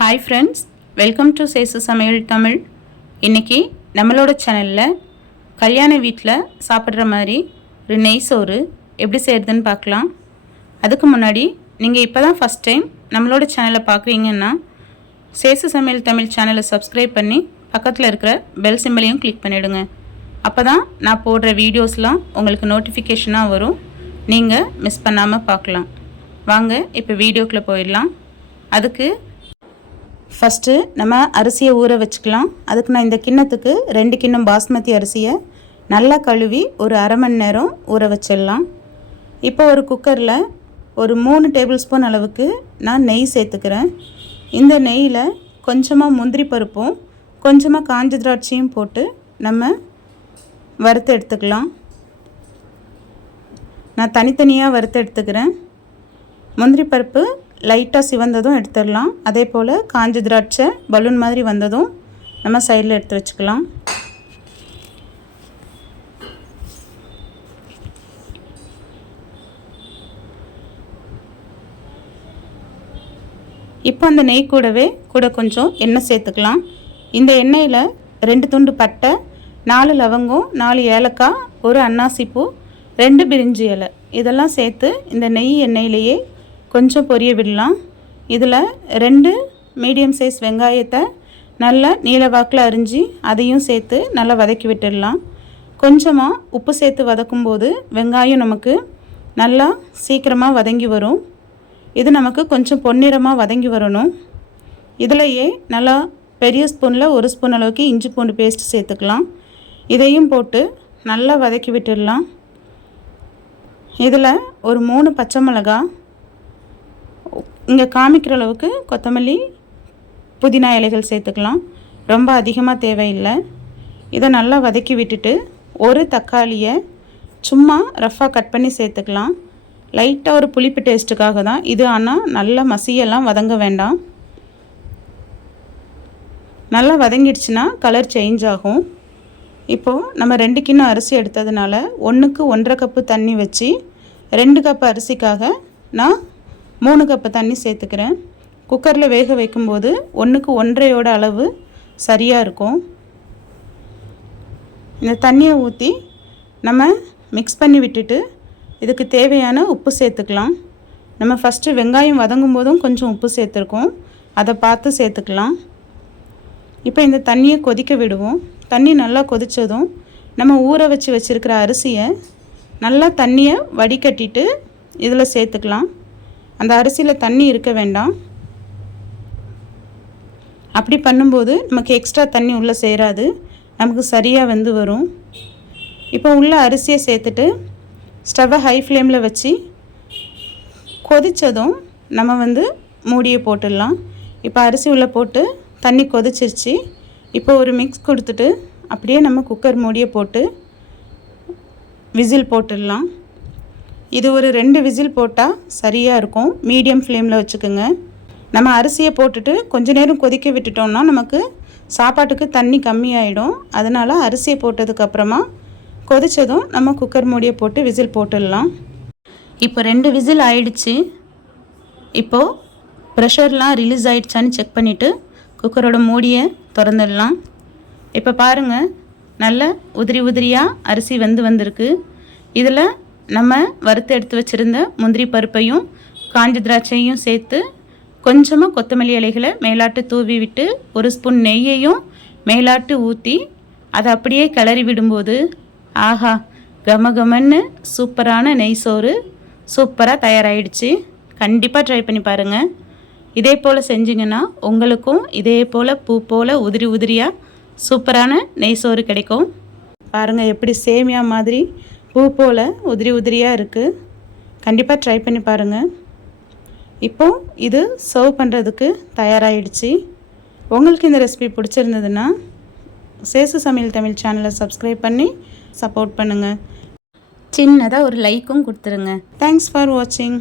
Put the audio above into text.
Hi friends, welcome to சேசு சமையல் தமிழ். இன்றைக்கி நம்மளோட சேனலில் கல்யாண வீட்டில் சாப்பிட்ற மாதிரி ஒரு நெய் சோறு எப்படி செய்கிறதுன்னு பார்க்கலாம். அதுக்கு முன்னாடி நீங்கள் இப்போ தான் ஃபஸ்ட் டைம் நம்மளோட சேனலை பார்க்குறீங்கன்னா சேசு சமையல் தமிழ் சேனலை சப்ஸ்கிரைப் பண்ணி பக்கத்தில் இருக்கிற பெல் சிம்பலையும் கிளிக் பண்ணிவிடுங்க. அப்போ தான் நான் போடுற வீடியோஸ்லாம் உங்களுக்கு நோட்டிஃபிகேஷனாக வரும், நீங்கள் மிஸ் பண்ணாமல் பார்க்கலாம். வாங்க இப்போ வீடியோக்குள்ளே போயிடலாம். அதுக்கு ஃபஸ்ட்டு நம்ம அரிசியை ஊற வச்சுக்கலாம். அதுக்கு நான் இந்த கிண்ணத்துக்கு 2 கிண்ணம் பாஸ்மதி அரிசியை நல்லா கழுவி ஒரு அரை மணி நேரம் ஊற வச்சிடலாம். இப்போ ஒரு குக்கரில் ஒரு 3 டேபிள் ஸ்பூன் அளவுக்கு நான் நெய் சேர்த்துக்கிறேன். இந்த நெய்யில் கொஞ்சமாக முந்திரி பருப்பும் கொஞ்சமாக காஞ்ச திராட்சையும் போட்டு நம்ம வறுத்து எடுத்துக்கலாம். நான் தனித்தனியாக வறுத்து எடுத்துக்கிறேன். முந்திரி பருப்பு லைட்டாக சிவந்ததும் எடுத்துடலாம். அதே போல் காஞ்ச திராட்சை பலூன் மாதிரி வந்ததும் நம்ம சைடில் எடுத்து வச்சுக்கலாம். இப்போ அந்த நெய் கூட கொஞ்சம் எண்ணெய் சேர்த்துக்கலாம். இந்த எண்ணெயில் 2 துண்டு பட்டை, 4 லவங்கம், 4 ஏலக்காய், ஒரு அன்னாசிப்பூ, 2 பிரிஞ்சி இலை இதெல்லாம் சேர்த்து இந்த நெய் எண்ணெயிலேயே கொஞ்சம் பொரிய விடலாம். இதில் 2 மீடியம் சைஸ் வெங்காயத்தை நல்லா நீளவாக்கில் அரிஞ்சு அதையும் சேர்த்து நல்லா வதக்கி விட்டுடலாம். கொஞ்சமாக உப்பு சேர்த்து வதக்கும்போது வெங்காயம் நமக்கு நல்லா சீக்கிரமாக வதங்கி வரும். இது நமக்கு கொஞ்சம் பொன்னிறமாக வதங்கி வரணும். இதிலையே நல்லா பெரிய ஸ்பூனில் 1 ஸ்பூன் அளவுக்கு இஞ்சி பூண்டு பேஸ்ட் சேர்த்துக்கலாம். இதையும் போட்டு நல்லா வதக்கி விட்டுடலாம். இதில் ஒரு 3 பச்சை மிளகாய், இங்கே காமிக்கிற அளவுக்கு கொத்தமல்லி, புதினா இலைகள் சேர்த்துக்கலாம். ரொம்ப அதிகமாக தேவையில்லை. இதை நல்லா வதக்கி விட்டுட்டு ஒரு தக்காளியை சும்மா ரஃப்பாக கட் பண்ணி சேர்த்துக்கலாம். லைட்டாக ஒரு புளிப்பு டேஸ்ட்டுக்காக தான் இது. ஆனால் நல்லா மசியெல்லாம் வதங்க வேண்டாம். நல்லா வதங்கிடுச்சுன்னா கலர் சேஞ்ச் ஆகும். இப்போது நம்ம 2 கிண்ணம் அரிசி எடுத்ததுனால 1க்கு 1.5 கப்பு தண்ணி வச்சு 2 கப்பு அரிசிக்காக நான் 3 கப்பு தண்ணி சேர்த்துக்கிறேன். குக்கரில் வேக வைக்கும்போது 1க்கு 1.5 அளவு சரியாக இருக்கும். இந்த தண்ணியை ஊற்றி நம்ம மிக்ஸ் பண்ணி விட்டுட்டு இதுக்கு தேவையான உப்பு சேர்த்துக்கலாம். நம்ம ஃபஸ்ட்டு வெங்காயம் வதங்கும் போதும் கொஞ்சம் உப்பு சேர்த்துருக்கோம், அதை பார்த்து சேர்த்துக்கலாம். இப்போ இந்த தண்ணியை கொதிக்க விடுவோம். தண்ணி நல்லா கொதித்ததும் நம்ம ஊற வச்சுருக்கிற அரிசியை நல்லா தண்ணியை வடிகட்டிட்டு இதில் சேர்த்துக்கலாம். அந்த அரிசியில் தண்ணி இருக்க வேண்டாம். அப்படி பண்ணும்போது நமக்கு எக்ஸ்ட்ரா தண்ணி உள்ளே சேராது, நமக்கு சரியாக வெந்து வரும். இப்போ உள்ள அரிசியை சேர்த்துட்டு ஸ்டவ்வை ஹை ஃப்ளேமில் வச்சு கொதித்ததும் நம்ம மூடியை போட்டுடலாம். இப்போ அரிசி உள்ளே போட்டு தண்ணி கொதிச்சிருச்சு. இப்போ ஒரு மிக்ஸ் கொடுத்துட்டு அப்படியே நம்ம குக்கர் மூடியை போட்டு விசில் போட்டுடலாம். இது ஒரு 2 விசில் போட்டால் சரியாக இருக்கும். மீடியம் ஃப்ளேமில் வச்சுக்கோங்க. நம்ம அரிசியை போட்டுட்டு கொஞ்ச நேரம் கொதிக்க விட்டுட்டோம்னா நமக்கு சாப்பாட்டுக்கு தண்ணி கம்மியாயிடும். அதனால் அரிசியை போட்டதுக்கப்புறமா கொதித்ததும் நம்ம குக்கர் மூடியை போட்டு விசில் போட்டுடலாம். இப்போ 2 விசில் ஆயிடுச்சு. இப்போது ப்ரெஷர்லாம் ரிலீஸ் ஆகிடுச்சான்னு செக் பண்ணிவிட்டு குக்கரோட மூடியை திறந்துடலாம். இப்போ பாருங்கள், நல்ல உதிரியாக அரிசி வந்திருக்கு. இதில் நம்ம வறுத்து எடுத்து வச்சுருந்த முந்திரி பருப்பையும் காஞ்ச திராட்சையும் சேர்த்து கொஞ்சமாக கொத்தமல்லி இலைகளை மேலாட்டு தூவி விட்டு 1 ஸ்பூன் நெய்யையும் மேலாட்டு ஊற்றி அதை அப்படியே கிளறி விடும்போது ஆஹா, கமகமன்னு சூப்பரான நெய் சோறு சூப்பராக தயாராகிடுச்சு. கண்டிப்பாக ட்ரை பண்ணி பாருங்கள். இதே போல் செஞ்சிங்கன்னா உங்களுக்கும் இதே போல் பூ போல் உதிரியாக சூப்பரான நெய் சோறு கிடைக்கும். பாருங்கள், எப்படி சேமியா மாதிரி பூ போல் உதிரியாக இருக்குது. கண்டிப்பாக ட்ரை பண்ணி பாருங்கள். இப்போது இது சர்வ் பண்ணுறதுக்கு தயாராகிடுச்சு. உங்களுக்கு இந்த ரெசிபி பிடிச்சிருந்ததுன்னா சேசு சமையல் தமிழ் சேனலை சப்ஸ்கிரைப் பண்ணி சப்போர்ட் பண்ணுங்கள். சின்னதாக ஒரு லைக்கும் கொடுத்துருங்க. தேங்க்ஸ் ஃபார் வாட்சிங்.